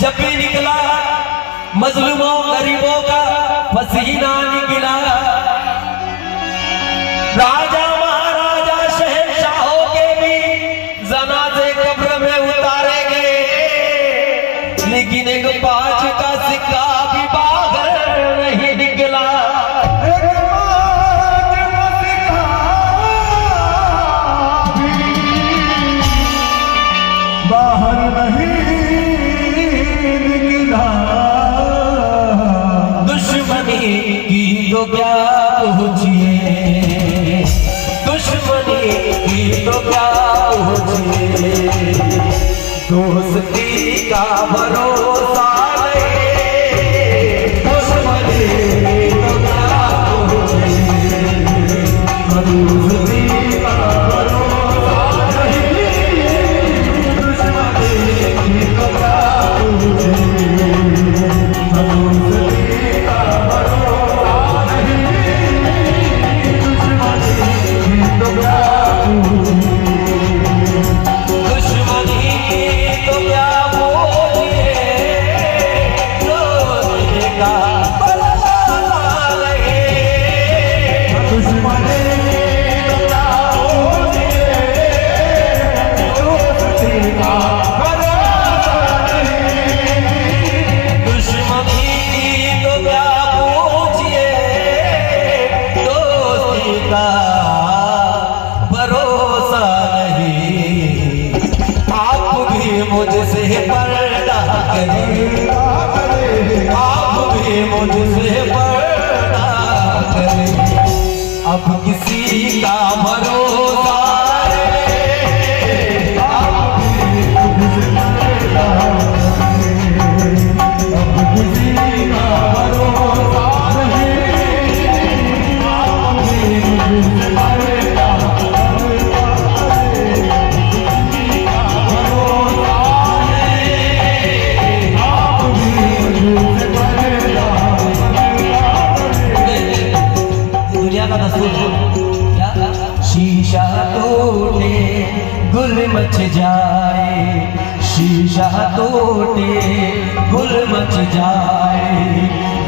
जब भी निकला मजलूमों गरीबों का पसीना निकला। राजा महाराजा शहंशाहों के भी जनाजे कब्र में उतारे गए, लेकिन एक 5 का सिक्का भी बाहर नहीं निकला। बाहर नहीं निकला। दुश्मनी की तो क्या पूछिए, दुश्मनी की तो क्या पूछिए, दोस्ती का भरोसा नहीं। दुश्मनी की तो क्या पूछिए, दोस्ती का भरोसा नहीं। दुश्मनी की तो क्या पूछिए, दोस्ती का भरोसा नहीं। दुश्मनी की तो क्या दुश्मनी तो क्या बोलिए, दोस्ती का भरोसा लगे। दुश्मनी तो क्या बोलिए, दोस्ती का भरोसा नहीं। दुश्मनी तो क्या पूछिए, दोस्ती का भरोसा नहीं। आप भी मुझसे पर्दा करें, आप भी मुझसे पर्दा करें, अब किसी का भरोसा नहीं। आप भी मुझसे पर्दा करें, अब किसी का भरोसा नहीं। आप भी मुझसे पर्दा दुनिया का दस्तूर है क्या? शीशा टूटे गुल मच जाए, शीशा टूटे गुल मच जाए,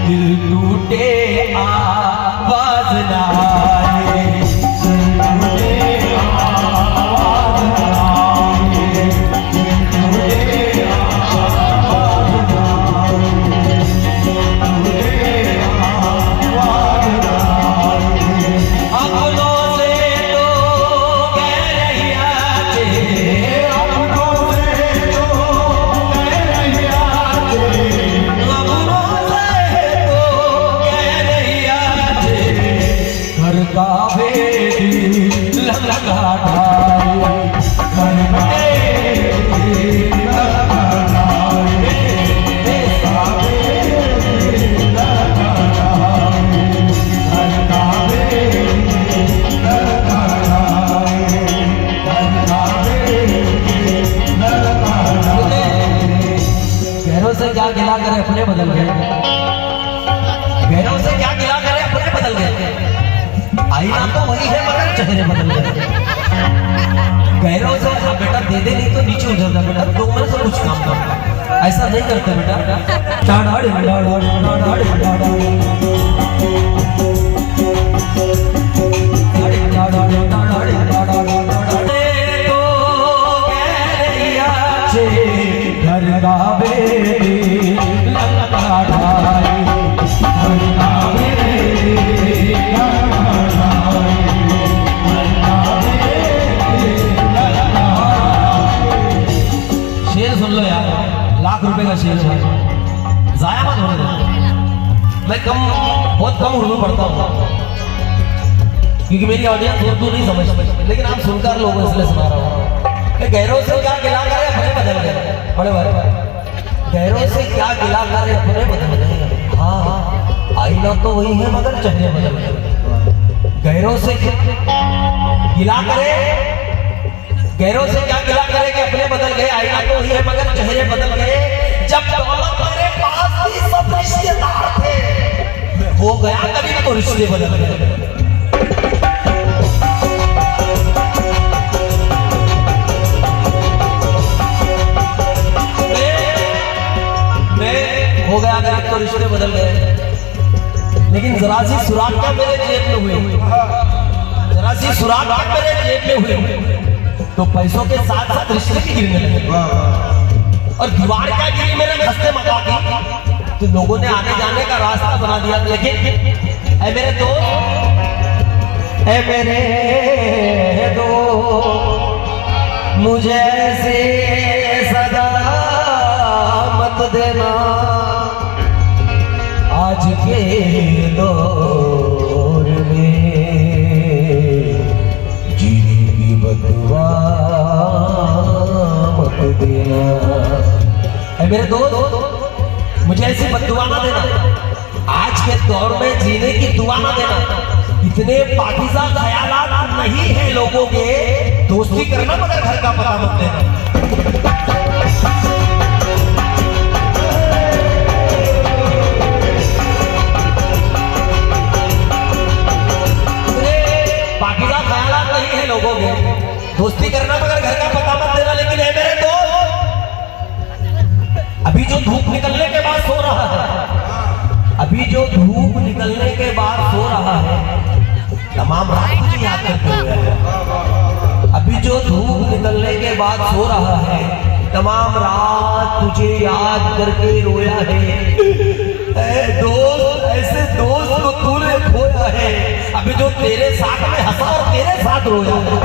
दिल टूटे आवाज ना आए, दिल टूटे आवाज ना आए, दिल टूटे आवाज ना अपनों से तो कह रही आते, अपनों से तो कह रही आते, अपनों से तो कह रही आते, घर का बेटी लगा ढाई, घर का बेटी लगा ढाई, ऐसा बेटी लगा ढाई, घर का घरों से क्या गिला करे अपने बदल गए, घरों से क्या गिला करे अपने बदल गए, आईना तो वही है मगर चेहरे बदल गए। घरों से हाँ बेटा दे दे नहीं तो नीचे उधर जा बेटा, तो मैं से कुछ काम कर, ऐसा नहीं करते बेटा। घर का बेटी लगा ढाई, घर का बेटी लगा ढाई, घर का बेटी लगा ढाई। शेर सुन लो यार, लाख रुपए का शेर है, जाया मत होने दो। मैं बहुत कम उर्दू पढ़ता हूँ क्योंकि मेरी ऑडियंस उर्दू नहीं समझती, लेकिन आप सुनकर लोगों इसलिए सुना रहा हूँ। गैरों से क्या गिला करे अपने बदल गए, बड़े बड़े गैरों से क्या गिला करे अपने बदल गए। हाँ हाँ आईना तो वही है मगर चेहरे बदल गए। गैरों से गिला करे, गैरों से क्या गिला करे कि अपने बदल गए, आईना तो वही है मगर चेहरे बदल गए। जब दौलत मेरे पास भी सब रिश्तेदार थे, हो गया कभी तो रिश्ते बदल गए। रिश्ते बदल गए, लेकिन जरा सी सुराग क्या मेरे जेब में हुई, जरा सी सुराग क्या मेरे जेब में हुई, तो पैसों के साथ साथ रिश्ते भी गिरने लगे। और दीवार क्या गिरी मेरे रास्ते मकान की, तो लोगों ने आने जाने का रास्ता बना दिया। लेकिन ऐ मेरे दोस्त, ऐ मेरे दोस्त, मुझे ऐसे सदा मत देना, आज के दौर में जीने की बदुआ मत देना। ऐ मेरे दोस्त, मुझे ऐसी बदुआ ना देना, आज के दौर में जीने की दुआ ना देना। इतने पाकिज़ा ख्यालात नहीं है लोगों के, दोस्ती करना मगर घर का पता मत देना। इतने पाकिज़ा ख्यालात नहीं है लोगों के, दोस्ती करना मगर घर का पता मत देना। लेकिन है मेरे दोस्त, अभी जो धूप निकलने के बाद सो रहा है, अभी जो धूप निकलने के बाद सो रहा है, तमाम रात तुझे याद करते हुए है। अभी जो धूप निकलने के बाद सो रहा है, तमाम रात तुझे याद करके रोया है। ऐ दोस्त, ऐसे दोस्त को तूने खोया है, अभी जो तेरे साथ में हंसा और तेरे साथ रोया है।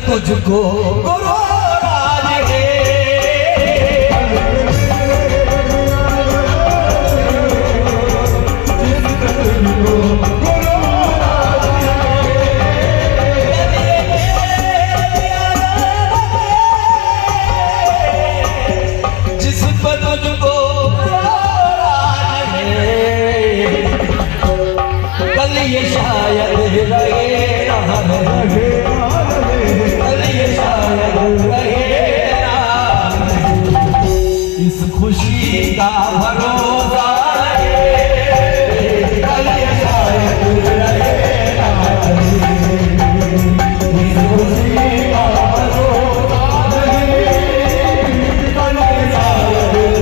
तुझको गुरु राज है, जिस पर तुझको राज है, कल ये शायद रहे इस खुशी का भरोसा है, कल ये शायद रहे इस खुशी का भरोसा है, कल ये शायद रहे।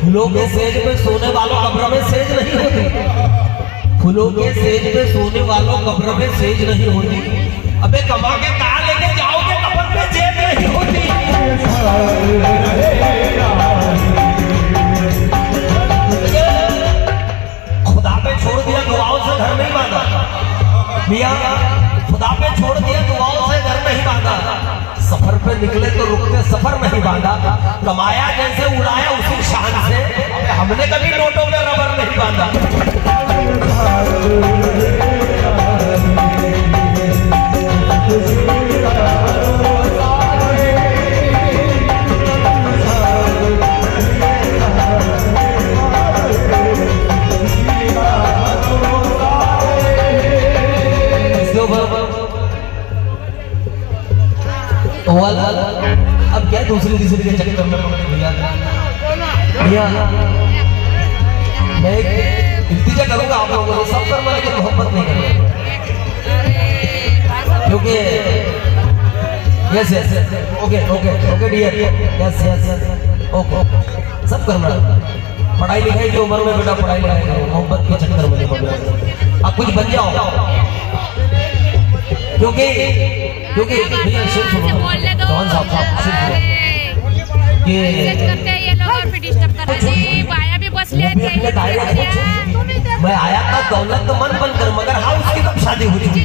फूलों के सेज पे सोने वालों कब्र में सेज नहीं होती, फूलों के सेज पे सोने वालों कब्र में सेज नहीं होती। अबे कमा के कहाँ लेके जाओगे, कब्र में जेब नहीं होती। खुदा पे छोड़ दिया दुआओं से घर नहीं बांधा, मियां खुदा पे छोड़ दिया दुआओं से घर नहीं बांधा। सफर पे निकले तो रुकते सफर नहीं बांधा, कमाया जैसे उड़ाया उसी शान से। हमने कभी नोटों में रबर नहीं बांधा। अब क्या दूसरी तीसरी के चक्कर में भैया मैं एक इल्तिजा करूंगा आप लोगों को, सब पर मैं मोहब्बत नहीं करूंगा, क्योंकि yes yes okay okay okay dear yes yes okay सब करना। पढ़ाई लिखाई की उम्र में बेटा पढ़ाई लिखाई करो, मोहब्बत के चक्कर में नहीं पड़ना। आप कुछ बन जाओ, क्योंकि भैया सिर्फ सुनो जवान साहब सिर्फ कि मैं आया था दौलतमंद बनकर, मगर हाउस की तब शादी हो चुकी।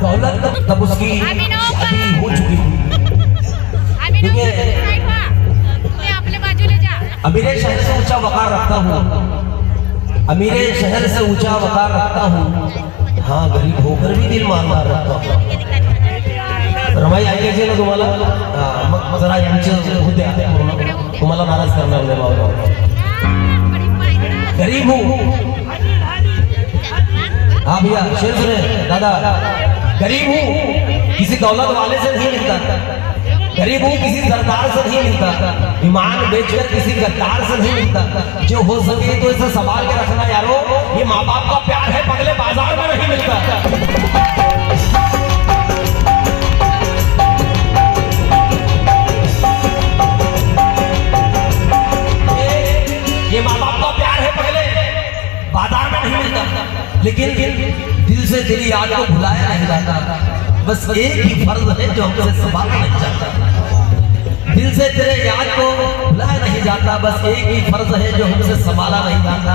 दौलत तब उसकी शादी हो चुकी। अमीरे शहर से ऊंचा वकार रखता हूँ, अमीरे शहर से ऊंचा वकार रखता हूँ, हाँ गरीब होकर भी दिल मानदार रखता हूँ। रमाई ऐकायची ना तुम्हाला? जरा यांचे होते तुम्हाला नाराज करणार नाही बाबा। गरीब हूँ। हाँ भैया शेर सुने दादा, गरीब हूँ किसी दौलत वाले से नहीं मिलता, गरीब हूँ किसी सरदार से नहीं मिलता, ईमान बेचकर किसी गद्दार से नहीं मिलता। जो हो सके तो इसे संभाल के रखना यारो, ये माँ बाप का प्यार है पगले बाजार में नहीं मिलता। ये माँ बाप का प्यार है पगले बाजार में नहीं मिलता। लेकिन दिल से तेरी याद को भुलाया नहीं जाता, बस एक ही फर्ज है जो हमसे संभाला नहीं जाता। दिल से तेरे याद को भुलाया नहीं जाता, बस एक ही फर्ज है जो हमसे संभाला नहीं जाता।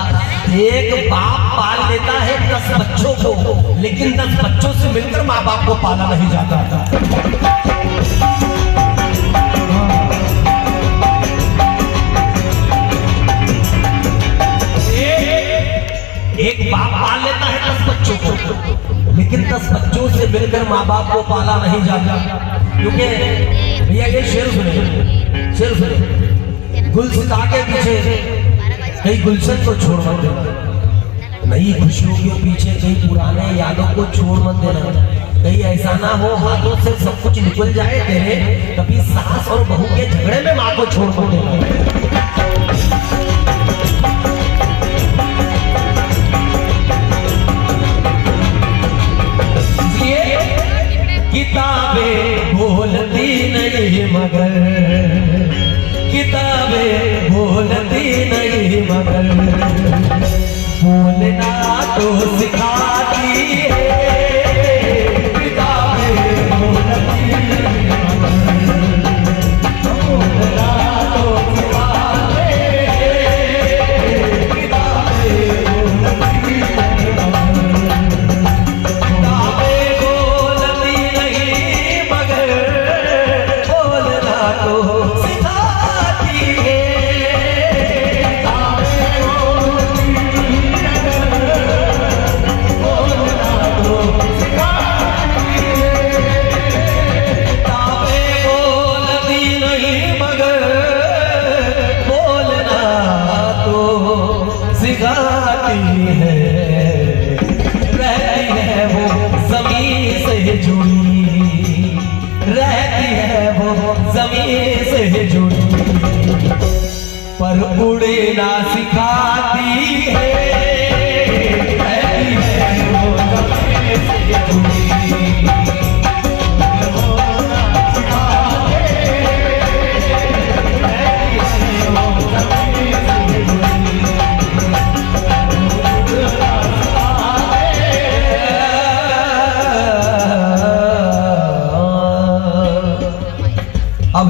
एक बाप पाल लेता है 10 बच्चों को, लेकिन 10 बच्चों से मिलकर माँ बाप को पाला नहीं जाता। एक बाप पाल लेता है 10 बच्चों को, लेकिन 10 बच्चों से मिलकर माँ बाप को पाला नहीं जाता। क्योंकि भैया ये शेर सुने, गुलसिता के पीछे कई गुलशन को छोड़ मत देना, नई खुशियों के पीछे कई पुराने यादों को छोड़ मत देना। कहीं ऐसा ना हो हाथों से सब कुछ निकल जाए तेरे, कभी सास और बहू के झगड़े में माँ को छोड़ मत देना। किताबें बोलती नहीं मगर, किताबें बोलती नहीं मगर, बोलना तो सिखाती है। किताबें बोलती नहीं मगर, बोलना तो सिखाती है। किताबें बोलती नहीं सिखाती है, रहती है वो ज़मीन से जुड़ी, रहती है वो ज़मीन से जुड़ी, पर उड़ना सिखाती है, रहती है वो ज़मीन से जुड़ी। अब